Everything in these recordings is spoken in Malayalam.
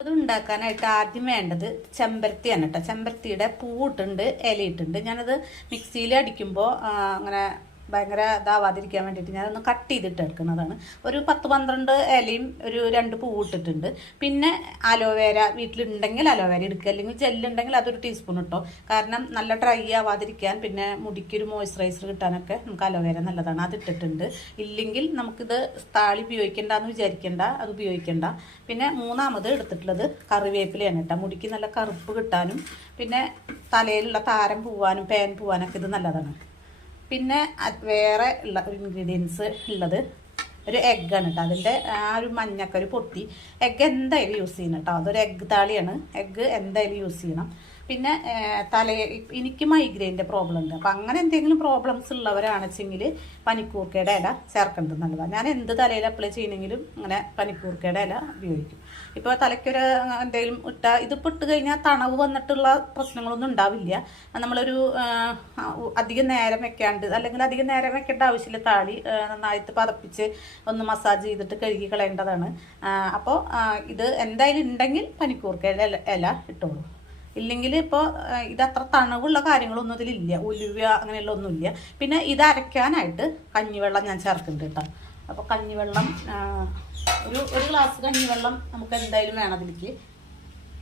അത് ഉണ്ടാക്കാനായിട്ട് ആദ്യം വേണ്ടത് ചെമ്പരത്തിയാണ് കേട്ടോ ചെമ്പരത്തിയുടെ പൂവിട്ടുണ്ട് ഇലയിട്ടുണ്ട് ഞാനത് മിക്സിയിൽ അടിക്കുമ്പോൾ അങ്ങനെ ഭയങ്കര ഇതാവാതിരിക്കാൻ വേണ്ടിയിട്ട് ഞാനൊന്ന് കട്ട് ചെയ്തിട്ട് എടുക്കുന്നതാണ്. ഒരു പത്ത് പന്ത്രണ്ട് ഇലയും ഒരു രണ്ട് പൂ ഇട്ടിട്ടുണ്ട്. പിന്നെ അലോവേര വീട്ടിലുണ്ടെങ്കിൽ അലോവേര എടുക്കുക. അല്ലെങ്കിൽ ജെല്ലുണ്ടെങ്കിൽ അതൊരു ടീസ്പൂൺ ഇട്ടോ. കാരണം നല്ല ഡ്രൈ ആവാതിരിക്കാൻ പിന്നെ മുടിക്കൊരു മോയ്സ്ചറൈസർ കിട്ടാനൊക്കെ നമുക്ക് അലോവേര നല്ലതാണ്. അത് ഇട്ടിട്ടുണ്ട്. ഇല്ലെങ്കിൽ നമുക്കിത് താളി ഉപയോഗിക്കേണ്ട എന്ന് വിചാരിക്കേണ്ട. അത് ഉപയോഗിക്കേണ്ട. പിന്നെ മൂന്നാമത് എടുത്തിട്ടുള്ളത് കറിവേപ്പിലയാണ് കേട്ടോ. മുടിക്ക് നല്ല കറുപ്പ് കിട്ടാനും പിന്നെ തലയിലുള്ള താരം പോവാനും പേൻ പോവാനൊക്കെ ഇത് നല്ലതാണ്. പിന്നെ വേറെ ഉള്ള ഒരു ഇൻഗ്രീഡിയൻസ് ഉള്ളത് ഒരു എഗ്ഗാണ് കേട്ടോ അതിന്റെ ആ ഒരു മഞ്ഞക്കൊരു പൊട്ടി. എഗ്ഗ് എന്തായാലും യൂസ് ചെയ്യണം കേട്ടോ അതൊരു എഗ്ഗ് താളിയാണ്. എഗ്ഗ് എന്തായാലും യൂസ് ചെയ്യണം. പിന്നെ തല എനിക്ക് മൈഗ്രെയിന്റെ പ്രോബ്ലം ഉണ്ട്. അപ്പം അങ്ങനെ എന്തെങ്കിലും പ്രോബ്ലംസ് ഉള്ളവരാണെച്ചെങ്കിൽ പനിക്കൂർക്കയുടെ ഇല ചേർക്കേണ്ടത് നല്ലതാണ് ഞാൻ എന്ത് തലയിൽ അപ്ലൈ ചെയ്യണമെങ്കിലും അങ്ങനെ പനിക്കൂർക്കയുടെ ഇല ഉപയോഗിക്കും. ഇപ്പോൾ തലയ്ക്കൊരു എന്തെങ്കിലും ഇട്ട ഇത് ഇട്ട് കഴിഞ്ഞാൽ തണവ് വന്നിട്ടുള്ള പ്രശ്നങ്ങളൊന്നും ഉണ്ടാവില്ല. നമ്മളൊരു അധികം നേരം വെക്കാണ്ട് അല്ലെങ്കിൽ അധികം നേരം വെക്കേണ്ട ആവശ്യമില്ല. താളി നന്നായിട്ട് പതപ്പിച്ച് ഒന്ന് മസാജ് ചെയ്തിട്ട് കഴുകി കളയേണ്ടതാണ്. അപ്പോൾ ഇത് എന്തായാലും ഉണ്ടെങ്കിൽ പനിക്കൂർക്കയുടെ ഇല ഇട്ടോളൂ. ഇല്ലെങ്കിൽ ഇപ്പോൾ ഇത് അത്ര തണവുള്ള കാര്യങ്ങളൊന്നും ഇതിലില്ല. ഉലുവ അങ്ങനെയുള്ള ഒന്നുമില്ല. പിന്നെ ഇത് അരയ്ക്കാനായിട്ട് കഞ്ഞിവെള്ളം ഞാൻ ചേർക്കുന്നുണ്ട് കേട്ടോ. അപ്പോൾ കഞ്ഞിവെള്ളം ഒരു ഒരു ഗ്ലാസ് കഞ്ഞിവെള്ളം നമുക്ക് എന്തായാലും വേണം അതിലേക്ക്.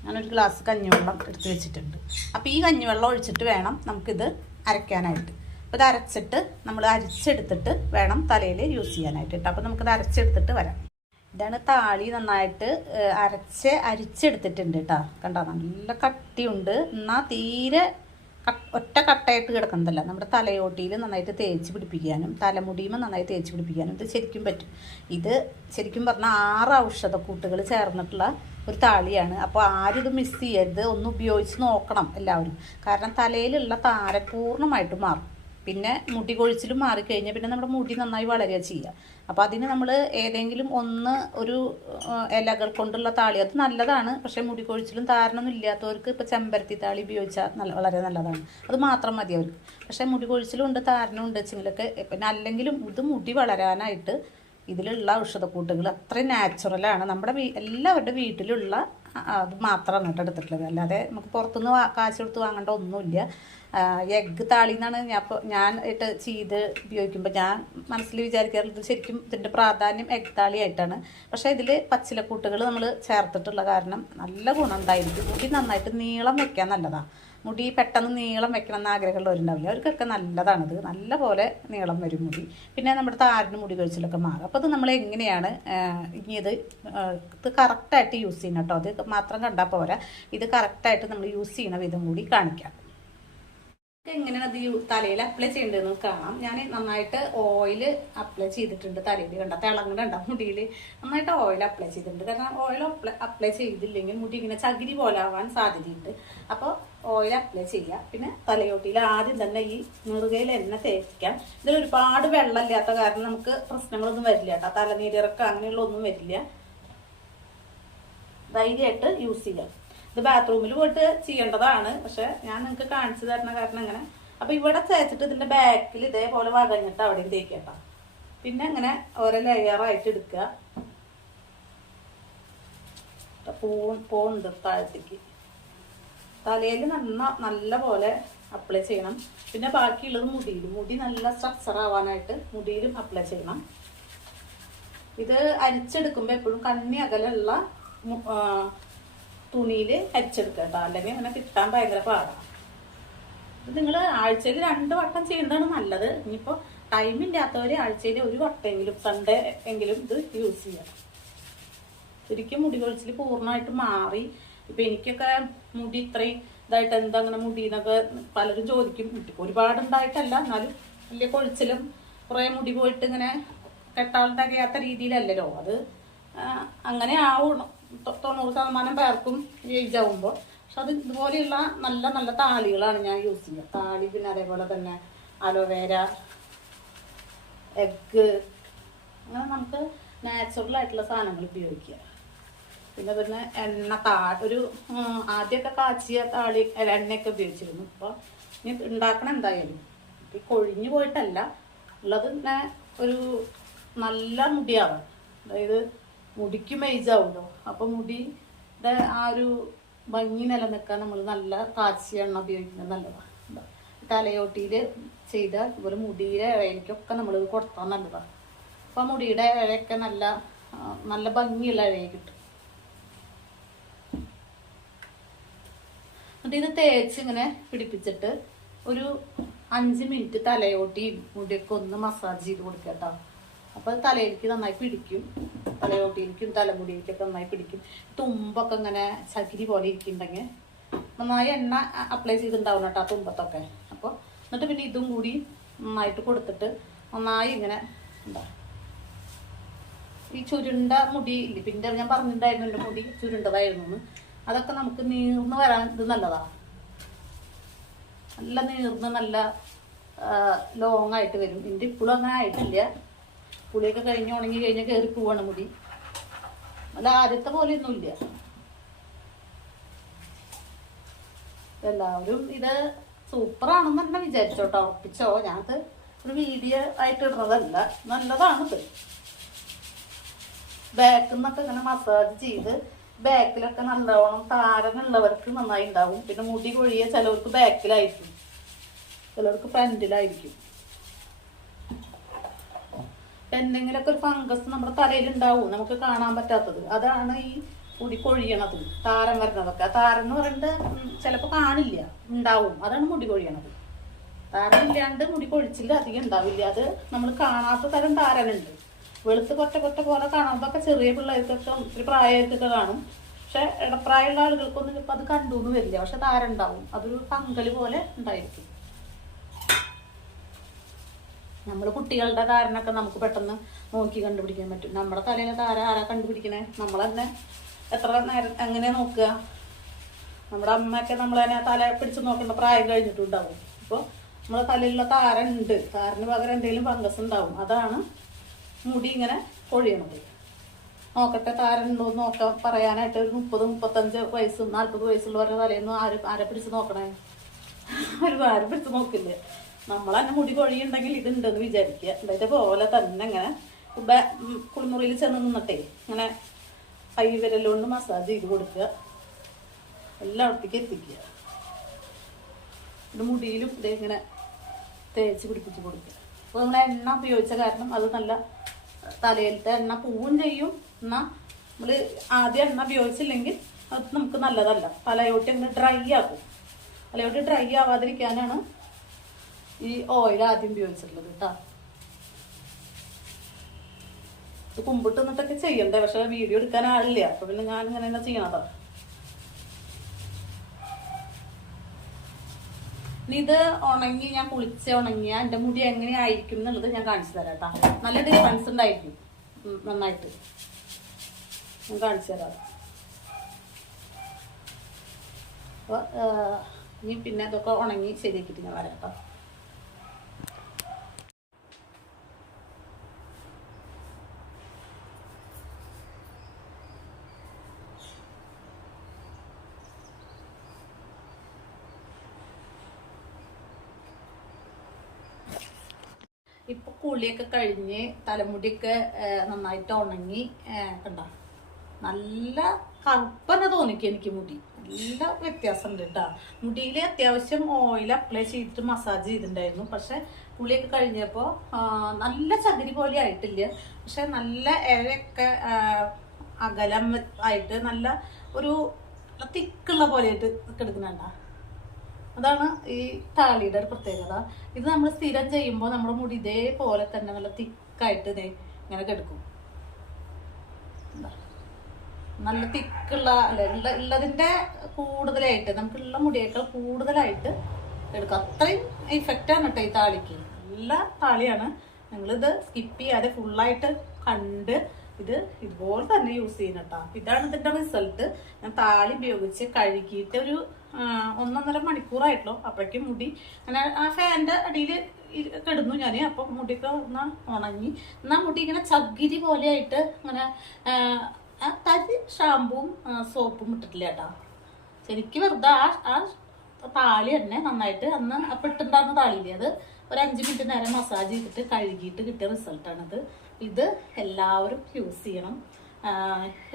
ഞാനൊരു ഗ്ലാസ് കഞ്ഞിവെള്ളം എടുത്ത് വെച്ചിട്ടുണ്ട്. അപ്പോൾ ഈ കഞ്ഞിവെള്ളം ഒഴിച്ചിട്ട് വേണം നമുക്കിത് അരയ്ക്കാനായിട്ട്. അപ്പോൾ ഇത് അരച്ചിട്ട് നമ്മൾ അരച്ചെടുത്തിട്ട് വേണം തലയിൽ യൂസ് ചെയ്യാനായിട്ട് കേട്ടോ. അപ്പോൾ നമുക്കിത് അരച്ചെടുത്തിട്ട് വരാം. ഇതാണ് താളി നന്നായിട്ട് അരച്ച് അരിച്ചെടുത്തിട്ടുണ്ട് കേട്ടോ കണ്ടോ? നല്ല കട്ടിയുണ്ട്. എന്നാൽ തീരെ ഒറ്റ കട്ടയായിട്ട് കിടക്കുന്നതല്ല. നമ്മുടെ തലയോട്ടിയിൽ നന്നായിട്ട് തേച്ച് പിടിപ്പിക്കാനും തലമുടിയുമ്പോൾ നന്നായി തേച്ച് പിടിപ്പിക്കാനും ഇത് ശരിക്കും പറ്റും. ഇത് ശരിക്കും പറഞ്ഞാൽ ആറ് ഔഷധക്കൂട്ടുകൾ ചേർന്നിട്ടുള്ള ഒരു താളിയാണ്. അപ്പോൾ ആരും ഇത് മിസ് ചെയ്യരുത്. ഒന്ന് ഉപയോഗിച്ച് നോക്കണം എല്ലാവരും. കാരണം തലയിലുള്ള താര പൂർണമായിട്ട് മാറും. പിന്നെ മുടി കൊഴിച്ചിലും മാറിക്കഴിഞ്ഞാൽ പിന്നെ നമ്മുടെ മുടി നന്നായി വളരുക ചെയ്യുക അപ്പോൾ അതിന് നമ്മൾ ഏതെങ്കിലും ഒന്ന് ഒരു ഇലകൾ കൊണ്ടുള്ള താളി. അത് നല്ലതാണ്. പക്ഷേ മുടി കൊഴിച്ചിലും താരണമൊന്നും ഇല്ലാത്തവർക്ക് ഇപ്പോൾ ചെമ്പരത്തി താളി ഉപയോഗിച്ചാൽ നല്ല വളരെ നല്ലതാണ്. അത് മാത്രം മതി അവർക്ക്. പക്ഷേ മുടി കൊഴിച്ചിലും ഉണ്ട് താരനും ഉണ്ട് വെച്ചെങ്കിലൊക്കെ പിന്നെ അല്ലെങ്കിലും ഇത് മുടി വളരാനായിട്ട് ഇതിലുള്ള ഔഷധക്കൂട്ടുകൾ അത്രയും നാച്ചുറലാണ് നമ്മുടെ എല്ലാവരുടെ വീട്ടിലുള്ള അത് മാത്രമാണ് കേട്ടോ എടുത്തിട്ടുള്ളത്. അല്ലാതെ നമുക്ക് പുറത്തുനിന്ന് കാശ് കൊടുത്ത് വാങ്ങേണ്ട ഒന്നുമില്ല. എഗ്ഗ് താളി എന്നാണ് ഞാൻ ഇപ്പോൾ ഞാൻ ഇട്ട് ചെയ്ത് ഉപയോഗിക്കുമ്പോൾ ഞാൻ മനസ്സിൽ വിചാരിക്കാറുള്ളത് ശരിക്കും ഇതിന്റെ പ്രാധാന്യം എഗ്ഗ് താളി ആയിട്ടാണ് പക്ഷേ ഇതിൽ പച്ചിലക്കൂട്ടുകൾ നമ്മൾ ചേർത്തിട്ടുള്ള കാരണം നല്ല ഗുണം ഉണ്ടായിരിക്കും. കൂടി നന്നായിട്ട് നീളം വയ്ക്കാൻ നല്ലതാണ് മുടി പെട്ടെന്ന് നീളം വെക്കണം എന്ന ആഗ്രഹമുള്ളവരുണ്ടാവില്ല അവർക്കൊക്കെ നല്ലതാണിത്. നല്ല പോലെ നീളം വരും മുടി. പിന്നെ നമ്മുടെ താരന് മുടി കഴിച്ചിലൊക്കെ മാറും. അപ്പോൾ ഇത് നമ്മൾ എങ്ങനെയാണ് ഇനി ഇത് ഇത് കറക്റ്റായിട്ട് യൂസ് ചെയ്യണം കേട്ടോ അത് മാത്രം കണ്ടാൽ പോരാ. ഇത് കറക്റ്റായിട്ട് നമ്മൾ യൂസ് ചെയ്യണ വിധം കൂടി കാണിക്കാം. എങ്ങനെയാണ് അത് തലയിൽ അപ്ലൈ ചെയ്യേണ്ടതെന്ന് കാണാം. ഞാൻ നന്നായിട്ട് ഓയിൽ അപ്ലൈ ചെയ്തിട്ടുണ്ട് തലയിൽ. കണ്ട? തിളങ്ങണ്ട മുടിയിൽ നന്നായിട്ട് ഓയിൽ അപ്ലൈ ചെയ്തിട്ടുണ്ട്. കാരണം ഓയിൽ അപ്ലൈ ചെയ്തില്ലെങ്കിൽ മുടി ഇങ്ങനെ ചകിരി പോലെ ആവാൻ സാധ്യതയുണ്ട്. അപ്പോൾ ഓയിൽ അപ്ലൈ ചെയ്യുക പിന്നെ തലയോട്ടിയിൽ ആദ്യം തന്നെ ഈ നെറുകയിൽ എണ്ണ തേക്കാം ഇതിൽ ഒരുപാട് വെള്ളമില്ലാത്ത കാരണം നമുക്ക് പ്രശ്നങ്ങളൊന്നും വരില്ല കേട്ടോ. തലനീരിറക്കം അങ്ങനെയുള്ള ഒന്നും വരില്ല. ധൈര്യമായിട്ട് യൂസ് ചെയ്യാം. ഇത് ബാത്റൂമിൽ പോയിട്ട് ചെയ്യേണ്ടതാണ്. പക്ഷെ ഞാൻ നിങ്ങൾക്ക് കാണിച്ചു തരണ കാരണം അങ്ങനെ. അപ്പൊ ഇവിടെ തേച്ചിട്ട് ഇതിന്റെ ബാക്കിൽ ഇതേപോലെ വകഞ്ഞിട്ട് അവിടെയും തേക്കട്ടോ പിന്നെ അങ്ങനെ ഓരോ ലെയറായിട്ട് എടുക്കുക. പോ പോകുന്നുണ്ട് താഴത്തേക്ക്. തലയിൽ നന്ന നല്ല പോലെ അപ്ലൈ ചെയ്യണം. പിന്നെ ബാക്കിയുള്ളത് മുടിയിൽ മുടി നല്ല സ്ട്രക്ചർ ആവാനായിട്ട് മുടിയിലും അപ്ലൈ ചെയ്യണം. ഇത് അരിച്ചെടുക്കുമ്പോൾ എപ്പോഴും കണ്ണി അകലുള്ള തുണിയിൽ അരിച്ചെടുക്കേണ്ട അല്ലെങ്കിൽ അങ്ങനെ കിട്ടാൻ ഭയങ്കര പാടാണ് ഇത് നിങ്ങൾ ആഴ്ചയിൽ രണ്ട് വട്ടം ചെയ്യുന്നതാണ് നല്ലത്. ഇനിയിപ്പോൾ ടൈമില്ലാത്തവർ ആഴ്ചയിൽ ഒരു വട്ടമെങ്കിലും സൺഡേ എങ്കിലും ഇത് യൂസ് ചെയ്യണം. ശരിക്കും മുടി കൊഴിച്ചിൽ പൂർണമായിട്ട് മാറി ഇപ്പൊ എനിക്കൊക്കെ മുടി ഇത്രയും ഇതായിട്ട് എന്താ അങ്ങനെ മുടി എന്നൊക്കെ പലരും ചോദിക്കും. ഇപ്പൊ ഒരുപാട് ഉണ്ടായിട്ടല്ല എന്നാലും വലിയ കൊഴിച്ചിലും കുറെ മുടി പോയിട്ട് ഇങ്ങനെ കെട്ടാൻ തികയാത്ത രീതിയിലല്ലല്ലോ. അത് അങ്ങനെ ആവണം. തൊണ്ണൂറ് ശതമാനം പേർക്കും ഏജ് ആവുമ്പോൾ പക്ഷെ അത് ഇതുപോലെയുള്ള നല്ല നല്ല താളികളാണ് ഞാൻ യൂസ് ചെയ്യുക താളി പിന്നെ അതേപോലെ തന്നെ അലോവേര എഗ്ഗ് അങ്ങനെ നമുക്ക് നാച്ചുറൽ ആയിട്ടുള്ള സാധനങ്ങൾ ഉപയോഗിക്കുക. പിന്നെ പിന്നെ എണ്ണ താ ഒരു ആദ്യമൊക്കെ കാച്ചിയ താളി എണ്ണയൊക്കെ ഉപയോഗിച്ചിരുന്നു. അപ്പോൾ ഇനി ഉണ്ടാക്കണം എന്തായാലും? ഈ കൊഴിഞ്ഞു പോയിട്ടല്ല ഉള്ളത് പിന്നെ ഒരു നല്ല മുടിയാവാം. അതായത് മുടിക്ക് മെയ്ജാവുമല്ലോ അപ്പോൾ മുടി ഇത് ആ ഒരു ഭംഗി നിലനിൽക്കാൻ നമ്മൾ നല്ല കാച്ചിയ എണ്ണ ഉപയോഗിക്കുന്നത് നല്ലതാണ് തലയോട്ടിയിൽ ചെയ്ത ഇതുപോലെ മുടിയുടെ ഇഴയ്ക്കൊക്കെ നമ്മളിത് കൊടുത്താൽ നല്ലതാണ് അപ്പോൾ മുടിയുടെ ഇഴയൊക്കെ നല്ല നല്ല ഭംഗിയുള്ള ഇഴയെ കിട്ടും. എന്നിട്ട് ഇത് തേച്ച് ഇങ്ങനെ പിടിപ്പിച്ചിട്ട് ഒരു അഞ്ച് മിനിറ്റ് തലയോട്ടിയും മുടിയൊക്കെ ഒന്ന് മസാജ് ചെയ്ത് കൊടുക്കുക കേട്ടോ അപ്പോൾ തലയിലേക്ക് നന്നായി പിടിക്കും. തലയോട്ടിയിലേക്കും തലമുടിയിലേക്കൊക്കെ നന്നായി പിടിക്കും. തുമ്പൊക്കെ ഇങ്ങനെ ചകിരി പോലെ ഇരിക്കുന്നുണ്ടെങ്കിൽ നന്നായി എണ്ണ അപ്ലൈ ചെയ്തിട്ടുണ്ടാവും കേട്ടോ ആ തുമ്പത്തൊക്കെ. അപ്പോൾ എന്നിട്ട് പിന്നെ ഇതും കൂടി നന്നായിട്ട് കൊടുത്തിട്ട് നന്നായി ഇങ്ങനെ എന്താ ഈ ചുരുണ്ട മുടി പിന്നെ ഞാൻ പറഞ്ഞിട്ടുണ്ടായിരുന്നു എന്റെ മുടി ചുരുണ്ടതായിരുന്നു അതൊക്കെ നമുക്ക് നീർന്ന് വരാൻ ഇത് നല്ലതാ. നല്ല നീർന്ന് നല്ല ലോങ് ആയിട്ട് വരും. എന്റെ ഇപ്പോഴും അങ്ങനെ ആയിട്ടില്ല. പുളിയൊക്കെ കഴിഞ്ഞ് ഉണങ്ങി കഴിഞ്ഞ് കയറി പോവാണ് മുടി. നല്ല ആദ്യത്തെ പോലെ ഒന്നുമില്ല എല്ലാവരും ഇത് സൂപ്പറാണെന്ന് തന്നെ വിചാരിച്ചോട്ടോ. ഉറപ്പിച്ചോ? ഞാനത് ഒരു വീഡിയോ ആയിട്ട് ഇടുന്നതല്ല. നല്ലതാണിത്. ബാക്കിൽ നിന്നൊക്കെ ഇങ്ങനെ മസാജ് ചെയ്ത് ബാക്കിലൊക്കെ നല്ലവണ്ണം താരനുള്ളവർക്ക് നന്നായി ഉണ്ടാവും പിന്നെ മുടി കൊഴിയ ചിലവർക്ക് ബാക്കിലായിരിക്കും. ചിലവർക്ക് ഫ്രണ്ടിലായിരിക്കും. എന്തെങ്കിലുമൊക്കെ ഒരു ഫംഗസ് നമ്മുടെ തലയിൽ ഉണ്ടാവും നമുക്ക് കാണാൻ പറ്റാത്തത്. അതാണ് ഈ മുടി കൊഴിയണത് താരം വരുന്നതൊക്കെ. താരം എന്ന് പറയുന്നത് ചിലപ്പോൾ കാണില്ല ഉണ്ടാവും അതാണ് മുടി കൊഴിയണത്. താരം ഇല്ലാണ്ട് മുടി കൊഴിച്ചില്ല അധികം ഉണ്ടാവില്ല അത് നമ്മൾ കാണാത്ത തരം താരനുണ്ട് വെളുത്ത് കൊറ്റ കൊറ്റ പോലെ കാണാം. അതൊക്കെ ചെറിയ പിള്ളേർക്കൊക്കെ ഒത്തിരി പ്രായമായിട്ടൊക്കെ കാണും. പക്ഷെ ഇടപ്രായമുള്ള ആളുകൾക്കൊന്നും ഇപ്പം അത് കണ്ടുന്ന് വരില്ല. പക്ഷെ താരണ്ടാവും അതൊരു പങ്കൽ പോലെ ഉണ്ടായിരിക്കും. നമ്മൾ കുട്ടികളുടെ താരനൊക്കെ നമുക്ക് പെട്ടെന്ന് നോക്കി കണ്ടുപിടിക്കാൻ പറ്റും. നമ്മുടെ തലയിലെ താര ആരാ കണ്ടുപിടിക്കണേ? നമ്മൾ തന്നെ എത്ര നേരം എങ്ങനെ നോക്കുക? നമ്മുടെ അമ്മയൊക്കെ നമ്മൾ തന്നെ തല പിടിച്ച് നോക്കേണ്ട പ്രായം കഴിഞ്ഞിട്ടുണ്ടാവും. അപ്പോൾ നമ്മുടെ തലയിലുള്ള താരുണ്ട് ഉണ്ട്. താരന് പകരം എന്തെങ്കിലും ഫംഗസ് ഉണ്ടാവും. അതാണ് മുടി ഇങ്ങനെ കൊഴിയണത് നോക്കട്ടെ താരനുണ്ടോ എന്ന് നോക്കാം പറയാനായിട്ട് ഒരു മുപ്പത് മുപ്പത്തഞ്ച് വയസ്സ് നാൽപ്പത് വയസ്സുള്ളവരുടെ തലേന്ന് ആര് ആരെ പിടിച്ച് നോക്കണേ? ഒരു ആരും പിടിച്ച് നോക്കില്ലേ? നമ്മൾ തന്നെ മുടി കൊഴിയുണ്ടെങ്കിൽ ഇതുണ്ടെന്ന് വിചാരിക്കുക. ഇതേപോലെ തന്നെ ഇങ്ങനെ കുളിമുറിയിൽ ചെന്ന് നിന്നിട്ടേ ഇങ്ങനെ കൈ വിരലുകൊണ്ട് മസാജ് ചെയ്ത് കൊടുക്കുക. എല്ലായിടത്തേക്കും എത്തിക്കുക. ഇത് മുടിയിലും ഇതേ ഇങ്ങനെ തേച്ച് പിടിപ്പിച്ച് കൊടുക്കുക. അപ്പോൾ നമ്മൾ എണ്ണ ഉപയോഗിച്ച കാരണം അത് നല്ല തലയിലത്തെ എണ്ണ പൂവും ചെയ്യും. എന്നാൽ നമ്മൾ ആദ്യം എണ്ണ ഉപയോഗിച്ചില്ലെങ്കിൽ അത് നമുക്ക് നല്ലതല്ല. തലയോട്ട് അങ്ങ് ഡ്രൈ ആക്കും തലയോട്ട് ഡ്രൈ ആവാതിരിക്കാനാണ് ഈ ഓയിൽ ആദ്യം ഉപയോഗിച്ചിട്ടുള്ളത് കേട്ടോ ഇത് കുമ്പിട്ട് നിന്നിട്ടൊക്കെ ചെയ്യണ്ടേ? പക്ഷെ വീഡിയോ എടുക്കാൻ ആളില്ല. അപ്പൊ പിന്നെ ഞാൻ ഇങ്ങനെ ചെയ്യണതാ ഇനി ഇത് ഉണങ്ങി ഞാൻ കുളിച്ച് ഉണങ്ങിയ എന്റെ മുടി എങ്ങനെയായിരിക്കും എന്നുള്ളത് ഞാൻ കാണിച്ചു തരാം കേട്ടോ. നല്ല ഡിഫറൻസ് ഉണ്ടായിരിക്കും നന്നായിട്ട്. ഞാൻ കാണിച്ചു തരാം. അപ്പോൾ ഇനി പിന്നെ ഇതൊക്കെ ഉണങ്ങി ശരിയാക്കിയിട്ട് ഞാൻ വരാം കേട്ടോ. ഇപ്പൊ കുളിയൊക്കെ കഴിഞ്ഞ് തലമുടിയൊക്കെ നന്നായിട്ട് ഉണങ്ങി കണ്ട? നല്ല കറുപ്പന തോന്നിക്ക് എനിക്ക് മുടി. നല്ല വ്യത്യാസമുണ്ട് കേട്ടോ മുടിയിൽ അത്യാവശ്യം ഓയിൽ അപ്ലൈ ചെയ്തിട്ട് മസാജ് ചെയ്തിട്ടുണ്ടായിരുന്നു. പക്ഷെ കുളിയൊക്കെ കഴിഞ്ഞപ്പോൾ നല്ല ചകിരി പോലെ ആയിട്ടില്ല. പക്ഷെ നല്ല ഇഴയൊക്കെ അകലം ആയിട്ട് നല്ല ഒരു തിക്കുള്ള പോലെ ആയിട്ട് കിടക്കുന്നുണ്ടാ അതാണ് ഈ താളിയുടെ ഒരു പ്രത്യേകത. ഇത് നമ്മൾ സ്ഥിരം ചെയ്യുമ്പോൾ നമ്മുടെ മുടി ഇതേപോലെ തന്നെ നല്ല തിക്കായിട്ട് ഇങ്ങനെ കെടുക്കും. നല്ല തിക്കുള്ള അല്ല ഉള്ള- ഉള്ളതിന്റെ കൂടുതലായിട്ട് നമുക്കുള്ള മുടിയേക്കാൾ കൂടുതലായിട്ട് എടുക്കും അത്രയും ഇഫക്റ്റ് ആണ് കേട്ടോ ഈ താളിക്ക്. നല്ല താളിയാണ്. നിങ്ങളിത് സ്കിപ്പ് ചെയ്യാതെ ഫുള്ളായിട്ട് കണ്ട് ഇത് ഇതുപോലെ തന്നെ യൂസ് ചെയ്യണം കേട്ടോ ഇതാണ് ഇതിന്റെ റിസൾട്ട് ഞാൻ താളി ഉപയോഗിച്ച് കഴുകിയിട്ട് ഒരു ഒന്നൊന്നര മണിക്കൂറായിട്ടുള്ളൂ. അപ്പോഴേക്കും മുടി അങ്ങനെ ആ ഫാനിന്റെ അടിയിൽ കിടന്നു ഞാൻ അപ്പോൾ മുടിയൊക്കെ ഒന്ന് ഉണങ്ങി. എന്നാൽ മുടി ഇങ്ങനെ ചകിരി പോലെയായിട്ട് ഇങ്ങനെ തരി ഷാമ്പുവും സോപ്പും ഇട്ടിട്ടില്ല കേട്ടോ. ശരിക്കും വെറുതെ ആ ആ താളി തന്നെ നന്നായിട്ട് അന്ന് അപ്പം ഇട്ടുണ്ടായിരുന്ന താളിയില്ലേ അത്? ഒരു അഞ്ച് മിനിറ്റ് നേരം മസാജ് ചെയ്തിട്ട് കഴുകിയിട്ട് കിട്ടിയ റിസൾട്ടാണിത് ഇത് എല്ലാവരും യൂസ് ചെയ്യണം.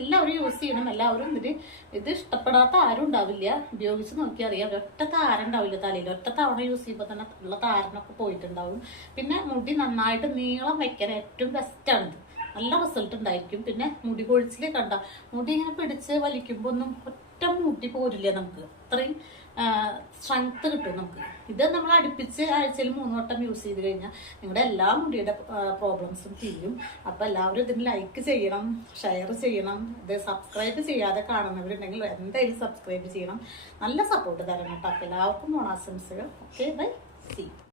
എല്ലാവരും യൂസ് ചെയ്യണം എല്ലാവരും എന്നിട്ട് ഇത് ഇഷ്ടപ്പെടാത്ത ആരും ഉണ്ടാവില്ല. ഉപയോഗിച്ച് നോക്കിയാൽ അറിയാം. ഒറ്റ താരം ഉണ്ടാവില്ല തലയിൽ. ഒറ്റ തവണ യൂസ് ചെയ്യുമ്പോൾ തന്നെ ഉള്ള താരനൊക്കെ പോയിട്ടുണ്ടാവും. പിന്നെ മുടി നന്നായിട്ട് നീളം വയ്ക്കാൻ ഏറ്റവും ബെസ്റ്റാണിത് നല്ല റിസൾട്ട് ഉണ്ടായിരിക്കും. പിന്നെ മുടി കൊഴിച്ചിൽ കണ്ട മുടി ഇങ്ങനെ പിടിച്ച് വലിക്കുമ്പോൾ ഒന്നും ഒറ്റ മൂട്ടി പോരില്ല നമുക്ക്? അത്രയും സ്ട്രെങ്ത് കിട്ടും നമുക്ക്. ഇത് നമ്മൾ അടുപ്പിച്ച് ആഴ്ചയിൽ മൂന്ന് വട്ടം യൂസ് ചെയ്ത് കഴിഞ്ഞാൽ നിങ്ങളുടെ എല്ലാ മുടിയുടെ പ്രോബ്ലംസും തീരും. അപ്പോൾ എല്ലാവരും ഇതിന് ലൈക്ക് ചെയ്യണം ഷെയർ ചെയ്യണം ഇത് സബ്സ്ക്രൈബ് ചെയ്യാതെ കാണുന്നവരുണ്ടെങ്കിൽ എന്തായാലും സബ്സ്ക്രൈബ് ചെയ്യണം. നല്ല സപ്പോർട്ട് തരണം കേട്ടോ. അപ്പോൾ എല്ലാവർക്കും ഓണാശംസകൾ. Okay bye C